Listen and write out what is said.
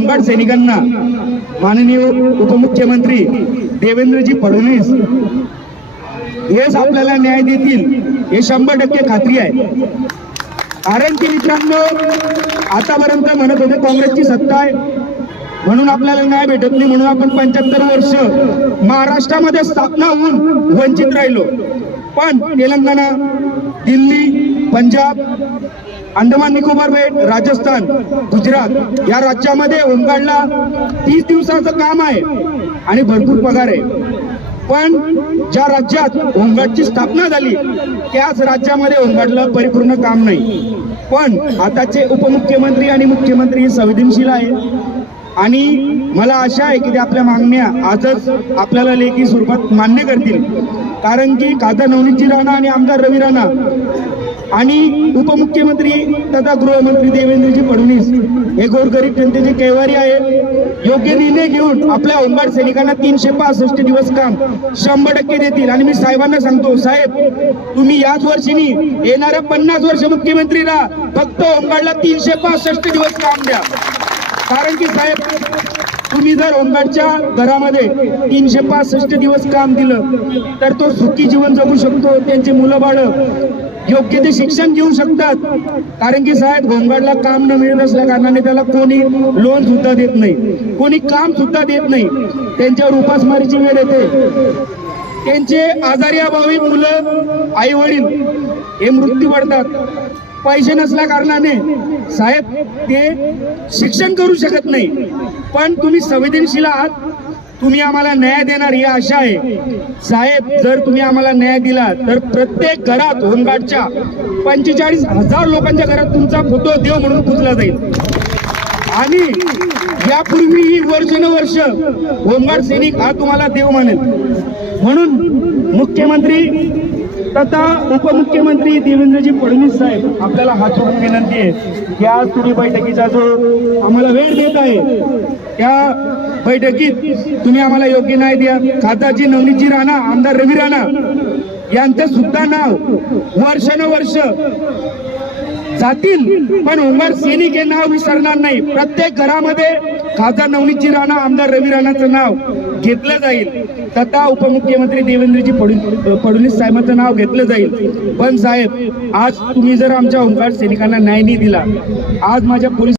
Home guard सैनिकांना माननीय उपमुख्यमंत्री देवेंद्रजी फडणवीस हेच आपल्याला न्याय देतील हे शंभर टक्के खात्री आहे. कारण की मित्रांनो आतापर्यंत म्हणत होते काँग्रेसची सत्ता आहे. म्हणून आपल्याला न्याय भेटत नाही म्हणून आपण पंच्याहत्तर वर्ष महाराष्ट्रामध्ये स्थापना होऊन वंचित राहिलो. पण तेलंगणा दिल्ली पंजाब अंदमान निकोबार बेट राजस्थान गुजरात या राज्यामध्ये होमगार्डला तीस दिवसाचं काम आहे आणि भरपूर पगार आहे. पण ज्या राज्यात होमगार्डची स्थापना झाली त्याच राज्यामध्ये होमगार्डला परिपूर्ण काम नाही. पण आताचे उपमुख्यमंत्री आणि मुख्यमंत्री हे संवेदनशील आहे आणि मला आशा आहे की ते आपल्या मागण्या आजच आपल्याला लेखी स्वरूपात मान्य करतील. कारण की खासदार नवनीतजी राणा आणि आमदार रवी राणा आणि उपमुख्यमंत्री तथा गृहमंत्री देवेंद्रजी फडणवीस हे गोरगरीब जनतेचे कैवारी आहे. योग्य निर्णय घेऊन आपल्या होमगार्ड सैनिकांना तीनशे पासष्ट दिवस काम शंभर टक्के देतील. आणि मी साहेबांना सांगतो साहेब तुम्ही याच वर्षीनी येणाऱ्या पन्नास वर्ष मुख्यमंत्री राहा फक्त होमगार्डला तीनशे पासष्ट दिवस काम द्या. कारण की साहेब तुम्ही जर होमगार्डच्या घरामध्ये तीनशे पासष्ट दिवस काम दिलं तर तो सुखी जीवन जगू शकतो त्यांची मुलं बाळं. योग्य ते शिक्षण घेऊ शकतात. कारण की साहेब होमगार्डला काम न मिळत असल्या कारणाने त्याला कोणी लोन सुद्धा देत नाही. कोणी काम सुद्धा देत नाही. त्यांच्यावर उपासमारीची वेळ येते. त्यांचे आजारी अभावी मुलं आई वडील हे मृत्यू पडतात. पैसे नसल्या कारणाने साहेब ते शिक्षण करू शकत नाही. पण तुम्ही संवेदनशील आहात. तुम्ही आम्हाला न्याय देणार ही आशा आहे. साहेब जर तुम्ही आम्हाला न्याय दिला तर प्रत्येक घरात होमगार्डच्या पंचेचाळीस हजार लोकांच्या घरात तुमचा फोटो देव म्हणून पुजला जाईल. आणि यापूर्वी वर्षानुवर्ष होमगार्ड सैनिक हा तुम्हाला देव मानेल. म्हणून मुख्यमंत्री तथा उपमुख्यमंत्री देवेंद्रजी फडणवीस साहेब आपल्याला हात जोडून विनंती आहे की आज तुम्ही बैठकीचा जो आम्हाला वेळ देत आहे त्या बैठकीत तुम्ही आम्हाला योग्य न्याय द्या. खासदारजी नवनीतजी राणा आमदार रवी राणा यांचं सुद्धा नाव वर्षानुवर्ष जातील. पण उमर सैनिक हे नाव विसरणार नाही. प्रत्येक घरामध्ये खासदार नवनीतजी राणा आमदार रवी राणाचं नाव घेतलं जाईल. तथा उपमुख्यमंत्री देवेंद्रजी फडणवीस फडणवीस साहेबांचं नाव घेतलं जाईल. पण साहेब आज तुम्ही जर आमच्या ओंकार सैनिकांना न्याय नाही दिला आज माझ्या पोलीस